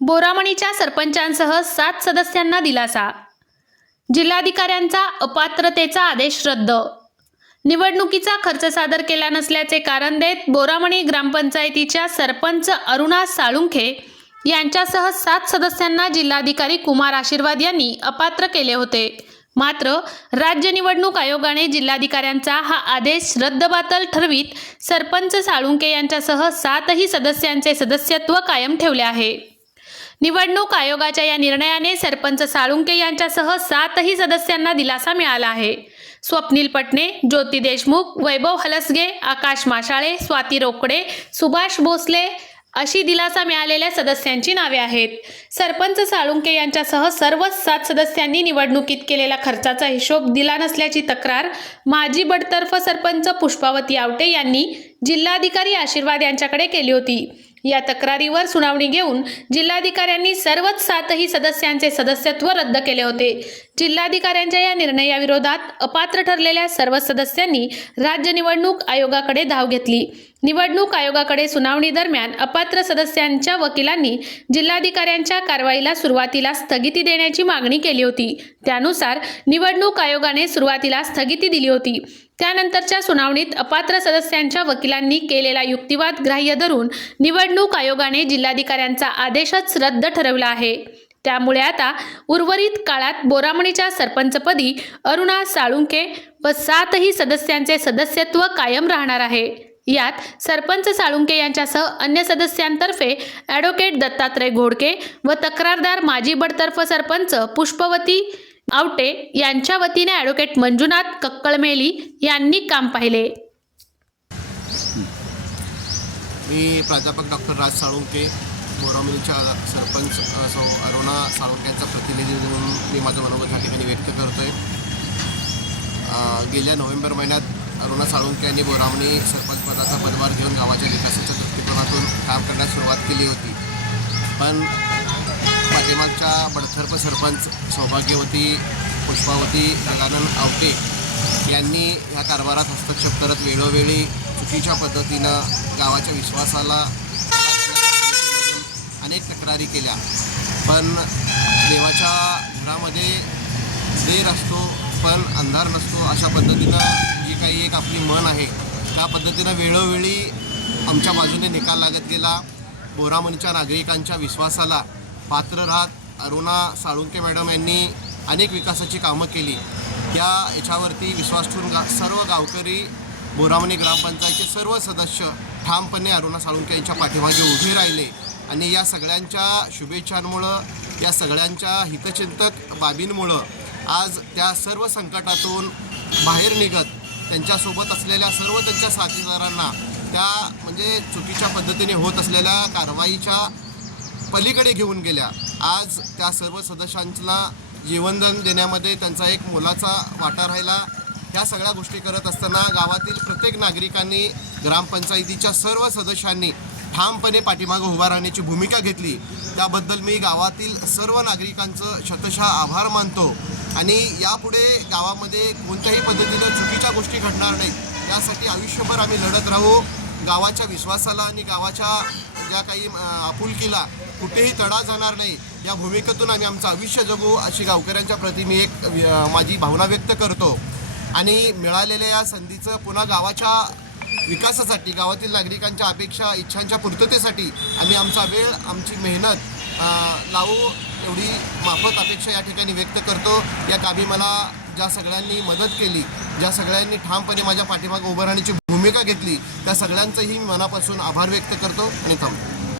बोरामणीच्या सरपंचांसह सात सदस्यांना दिलासा. जिल्हाधिकाऱ्यांचा अपात्रतेचा आदेश रद्द. निवडणुकीचा खर्च सादर केला नसल्याचे कारण देत बोरामणी ग्रामपंचायतीच्या सरपंच अरुणा साळुंखे यांच्यासह सात सदस्यांना जिल्हाधिकारी कुमार आशीर्वाद यांनी अपात्र केले होते. मात्र राज्य निवडणूक आयोगाने जिल्हाधिकाऱ्यांचा हा आदेश रद्दबातल ठरवीत सरपंच साळुंके यांच्यासह सातही सदस्यांचे सदस्यत्व कायम ठेवले आहे. निवडणूक आयोगाच्या या निर्णयाने सरपंच साळुंके यांच्यासह सातही सदस्यांना दिलासा मिळाला आहे. स्वप्नील पटणे ज्योती देशमुख वैभव हलसगे आकाश माशाळे स्वाती रोकडे सुभाष भोसले अशी दिलासा मिळालेल्या सदस्यांची नावे आहेत. सरपंच साळुंके यांच्यासह सर्व सात सदस्यांनी निवडणुकीत केलेला खर्चाचा हिशोब दिला नसल्याची तक्रार माजी बडतर्फ सरपंच पुष्पावती आवटे यांनी जिल्हाधिकारी आशीर्वाद यांच्याकडे केली होती. या तक्रारीवर सुनावणी घेऊन जिल्हाधिकाऱ्यांनी सर्वच सातही सदस्यांचे सदस्यत्व रद्द केले होते. जिल्हाधिकाऱ्यांच्या या निर्णयाविरोधात अपात्र ठरलेल्या सर्व सदस्यांनी राज्य निवडणूक आयोगाकडे धाव घेतली. निवडणूक आयोगाकडे सुनावणी दरम्यान अपात्र सदस्यांच्या वकिलांनी जिल्हाधिकाऱ्यांच्या कारवाईला सुरुवातीला स्थगिती देण्याची मागणी केली होती. त्यानुसार निवडणूक आयोगाने सुरुवातीला स्थगिती दिली होती. त्यानंतरच्या सुनावणीत अपात्र सदस्यांच्या वकिलांनी केलेला युक्तिवाद ग्राह्य धरून निवडणूक आयोगाने जिल्हाधिकाऱ्यांचा आदेशच रद्द ठरवला आहे. त्यामुळे आता उर्वरित काळात बोरामणीच्या सरपंचपदी अरुणा साळुंके व सातही सदस्यांचे सदस्यत्व कायम राहणार आहे. यात सरपंच साळुंके यांच्यासह अन्य सदस्यांतर्फे ॲडव्होकेट दत्तात्रय घोडके व तक्रारदार माजी बडतर्फ सरपंच पुष्पवती आवटे यांच्या वतीने ॲडव्होकेट मंजुनाथ कक्कळमेली यांनी काम पाहिले. मी प्राध्यापक डॉक्टर राज साळुंके बोरामिलच्या सरपंच अ, अरुणा साळुंके यांचा प्रतिनिधी म्हणून मी माझं मनोगत या ठिकाणी व्यक्त करतो आहे गेल्या नोव्हेंबर महिन्यात अरुणा साळुंके यांनी बोरावणी सरपंच पदाचा पदभार घेऊन गावाच्या विकासाच्या दृष्टिकोनातून काम करण्यास सुरुवात केली होती. पण पाठीमागच्या बडथर्प सरपंच सौभाग्यवती पुष्पावती गजानन आवटे यांनी ह्या कारभारात हस्तक्षेप करत वेळोवेळी चुकीच्या पद्धतीनं गावाच्या विश्वासाला अनेक तक्रारी केल्या. पण देवाच्या घरामध्ये देर असतो पण अंधार नसतो अशा पद्धतीनं मन आहे. त्या पद्धतीनं वेळोवेळी आमच्या बाजूने निकाल लागत गेला. बोरामणीच्या नागरिकांच्या विश्वासाला पात्र राहत अरुणा साळुंके मॅडम यांनी अनेक विकासाची कामं केली. त्या याच्यावरती विश्वास ठेवून गा सर्व गावकरी बोरामणी ग्रामपंचायतचे सर्व सदस्य ठामपणे अरुणा साळुंके यांच्या पाठीमागे उभे राहिले आणि या सगळ्यांच्या शुभेच्छांमुळं या सगळ्यांच्या हितचिंतक बाबींमुळं आज त्या सर्व संकटातून बाहेर निघत त्यांच्यासोबत असलेल्या सर्व त्यांच्या साथीदारांना त्या म्हणजे चुकीच्या पद्धतीने होत असलेल्या कारवाईच्या पलीकडे घेऊन गेल्या. आज त्या सर्व सदस्यांना जीवनदान देण्यामध्ये त्यांचा एक मोलाचा वाटा राहिला. ह्या सगळ्या गोष्टी करत असताना गावातील प्रत्येक नागरिकांनी ग्रामपंचायतीच्या सर्व सदस्यांनी ठामपणे पाठीमागं उभा राहण्याची भूमिका घेतली. त्याबद्दल मी गावातील सर्व नागरिकांचं शतशः आभार मानतो. आणि यापुढे गावामध्ये कोणत्याही पद्धतीनं चुकीच्या गोष्टी घडणार नाहीत. यासाठी आयुष्यभर आम्ही लढत राहू. गावाच्या विश्वासाला आणि गावाच्या ज्या काही आपुलकीला कुठेही तडा जाणार नाही या भूमिकेतून आम्ही आमचं आयुष्य जगू अशी गावकऱ्यांच्या प्रति मी एक माझी भावना व्यक्त करतो. आणि मिळालेल्या या संधीचं पुन्हा गावाच्या विकासासाठी गावातील नागरिकांच्या अपेक्षा इच्छांच्या पूर्ततेसाठी आम्ही आमचा वेळ आमची मेहनत लावू एवढी माफक अपेक्षा या ठिकाणी व्यक्त करतो. या कामी मला ज्या सगळ्यांनी मदत केली ज्या सगळ्यांनी ठामपणे माझ्या पाठीमागे उभं राहण्याची भूमिका घेतली त्या सगळ्यांचंही मनापासून आभार व्यक्त करतो आणि थांबतो.